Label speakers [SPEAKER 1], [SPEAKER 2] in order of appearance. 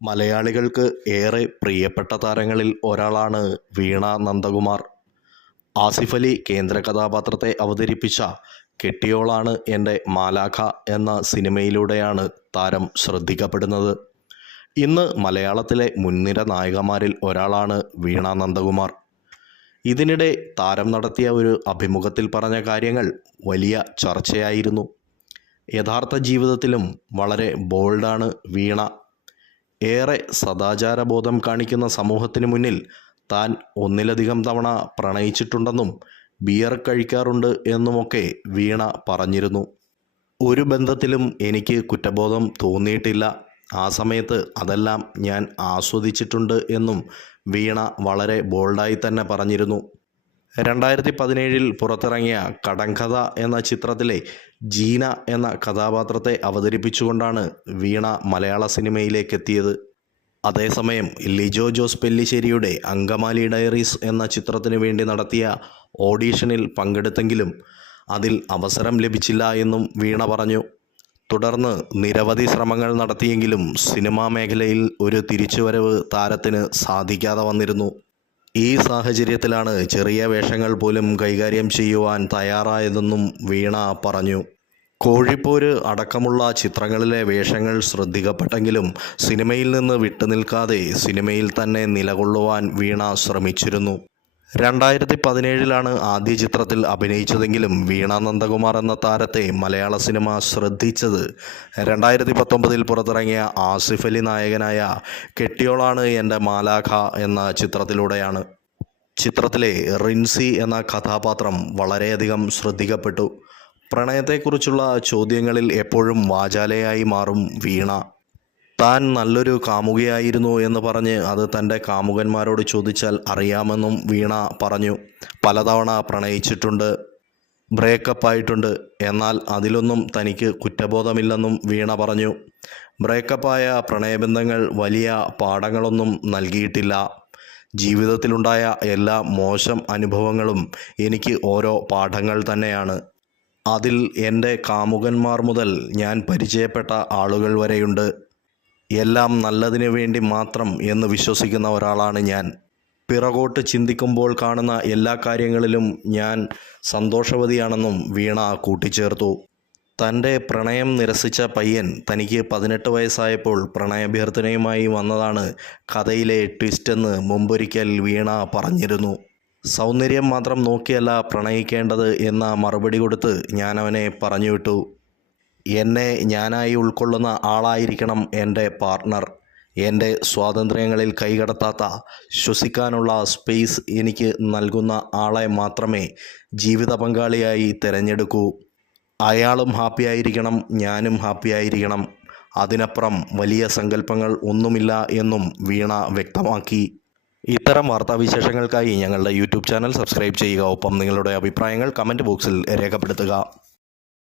[SPEAKER 1] മലയാളികൾക്ക് ഏറെ പ്രിയപ്പെട്ട താരങ്ങളിൽ ഒരാളാണ് വീണ നന്ദകുമാർ. ആസിഫ് അലി കേന്ദ്ര കഥാപാത്രത്തെ അവതരിപ്പിച്ച കെട്ടിയോളാണ് എന്റെ മാലാഖ എന്ന സിനിമയിലൂടെയാണ് താരം ശ്രദ്ധിക്കപ്പെടുന്നത്. ഇന്ന് മലയാളത്തിലെ മുൻനിര നായികമാരിൽ ഒരാളാണ് വീണ നന്ദകുമാർ. ഇതിനിടെ താരം നടത്തിയ ഒരു അഭിമുഖത്തിൽ പറഞ്ഞ കാര്യങ്ങൾ വലിയ ചർച്ചയായിരുന്നു. യഥാർത്ഥ ജീവിതത്തിലും വളരെ ബോൾഡാണ് വീണ ഏറെ സദാചാരബോധം കാണിക്കുന്ന സമൂഹത്തിന് മുന്നിൽ താൻ ഒന്നിലധികം തവണ പ്രണയിച്ചിട്ടുണ്ടെന്നും ബിയർ കഴിക്കാറുണ്ട് എന്നുമൊക്കെ വീണ പറഞ്ഞിരുന്നു. ഒരു ബന്ധത്തിലും എനിക്ക് കുറ്റബോധം തോന്നിയിട്ടില്ല. ആ സമയത്ത് അതെല്ലാം ഞാൻ ആസ്വദിച്ചിട്ടുണ്ട് എന്നും വീണ വളരെ ബോൾഡായി തന്നെ പറഞ്ഞിരുന്നു. രണ്ടായിരത്തി പതിനേഴിൽ പുറത്തിറങ്ങിയ കടങ്കഥ എന്ന ചിത്രത്തിലെ ജീന എന്ന കഥാപാത്രത്തെ അവതരിപ്പിച്ചുകൊണ്ടാണ് വീണ മലയാള സിനിമയിലേക്ക് എത്തിയത് അതേസമയം ലിജോ ജോസ് പെല്ലിശ്ശേരിയുടെ അങ്കമാലി ഡയറീസ് എന്ന ചിത്രത്തിനു വേണ്ടി നടത്തിയ ഓഡീഷനിൽ പങ്കെടുത്തെങ്കിലും അതിൽ അവസരം ലഭിച്ചില്ല എന്നും വീണ പറഞ്ഞു. തുടർന്ന് നിരവധി ശ്രമങ്ങൾ നടത്തിയെങ്കിലും സിനിമാ മേഖലയിൽ ഒരു തിരിച്ചുവരവ് താരത്തിന് സാധിക്കാതെ വന്നിരുന്നു. ഈ സാഹചര്യത്തിലാണ് ചെറിയ വേഷങ്ങൾ പോലും കൈകാര്യം ചെയ്യുവാൻ തയ്യാറായതെന്നും വീണ പറഞ്ഞു. കോഴിപ്പോര് അടക്കമുള്ള ചിത്രങ്ങളിലെ വേഷങ്ങൾ ശ്രദ്ധിക്കപ്പെട്ടെങ്കിലും സിനിമയിൽ നിന്ന് വിട്ടുനിൽക്കാതെ സിനിമയിൽ തന്നെ നിലകൊള്ളുവാൻ വീണ ശ്രമിച്ചിരുന്നു. രണ്ടായിരത്തി പതിനേഴിലാണ് ആദ്യ ചിത്രത്തിൽ അഭിനയിച്ചതെങ്കിലും വീണ നന്ദകുമാർ എന്ന താരത്തെ മലയാള സിനിമ ശ്രദ്ധിച്ചത്. രണ്ടായിരത്തി പത്തൊമ്പതിൽ പുറത്തിറങ്ങിയ ആസിഫ് അലി നായകനായ കെട്ടിയോളാണ് എന്റെ മാലാഖ എന്ന ചിത്രത്തിലൂടെയാണ്. ചിത്രത്തിലെ റിൻസി എന്ന കഥാപാത്രം വളരെയധികം ശ്രദ്ധിക്കപ്പെട്ടു. പ്രണയത്തെക്കുറിച്ചുള്ള ചോദ്യങ്ങളിൽ എപ്പോഴും വാചാലയായി മാറും വീണ. താൻ നല്ലൊരു കാമുകയായിരുന്നു എന്ന് പറഞ്ഞ് അത് തന്റെ കാമുകന്മാരോട് ചോദിച്ചാൽ അറിയാമെന്നും വീണ പറഞ്ഞു. പലതവണ പ്രണയിച്ചിട്ടുണ്ട് ബ്രേക്കപ്പ് ആയിട്ടുണ്ട് എന്നാൽ അതിലൊന്നും തനിക്ക് കുറ്റബോധമില്ലെന്നും വീണ പറഞ്ഞു. ബ്രേക്കപ്പായ പ്രണയബന്ധങ്ങൾ വലിയ പാഠങ്ങളൊന്നും നൽകിയിട്ടില്ല. ജീവിതത്തിലുണ്ടായ എല്ലാ മോശം അനുഭവങ്ങളും എനിക്ക് ഓരോ പാഠങ്ങൾ തന്നെയാണ്. അതിൽ എന്റെ കാമുകന്മാർ മുതൽ ഞാൻ പരിചയപ്പെട്ട ആളുകൾ വരെയുണ്ട്. എല്ലാം നല്ലതിനു വേണ്ടി മാത്രം എന്ന് വിശ്വസിക്കുന്ന ഒരാളാണ് ഞാൻ. പിറകോട്ട് ചിന്തിക്കുമ്പോൾ കാണുന്ന എല്ലാ കാര്യങ്ങളിലും ഞാൻ സന്തോഷവതിയാണെന്നും വീണ കൂട്ടിച്ചേർത്തു. തന്റെ പ്രണയം നിരസിച്ച പയ്യൻ തനിക്ക് പതിനെട്ട് വയസ്സായപ്പോൾ പ്രണയഭ്യർത്ഥനയുമായി വന്നതാണ് കഥയിലെ ട്വിസ്റ്റെന്ന് മുമ്പൊരിക്കൽ വീണ പറഞ്ഞിരുന്നു. സൗന്ദര്യം മാത്രം നോക്കിയല്ല പ്രണയിക്കേണ്ടത് എന്ന മറുപടി കൊടുത്ത് ഞാനവനെ പറഞ്ഞുവിട്ടു എന്നെ ഞാനായി ഉൾക്കൊള്ളുന്ന ആളായിരിക്കണം എന്റെ പാർട്ട്ണർ എന്റെ സ്വാതന്ത്ര്യങ്ങളിൽ കൈകടത്താത്ത ശ്വസിക്കാനുള്ള സ്പേസ് എനിക്ക് നൽകുന്ന ആളെ മാത്രമേ ജീവിത പങ്കാളിയായി തിരഞ്ഞെടുക്കൂ. അയാളും ഹാപ്പി ആയിരിക്കണം ഞാനും ഹാപ്പി ആയിരിക്കണം. അതിനപ്പുറം വലിയ സങ്കല്പങ്ങൾ ഒന്നുമില്ല എന്നും വീണ വ്യക്തമാക്കി. ഇത്തരം വാർത്താവിശേഷങ്ങൾക്കായി ഞങ്ങളുടെ യൂട്യൂബ് ചാനൽ സബ്സ്ക്രൈബ് ചെയ്യുക. ഒപ്പം നിങ്ങളുടെ അഭിപ്രായങ്ങൾ കമന്റ് ബോക്സിൽ രേഖപ്പെടുത്തുക.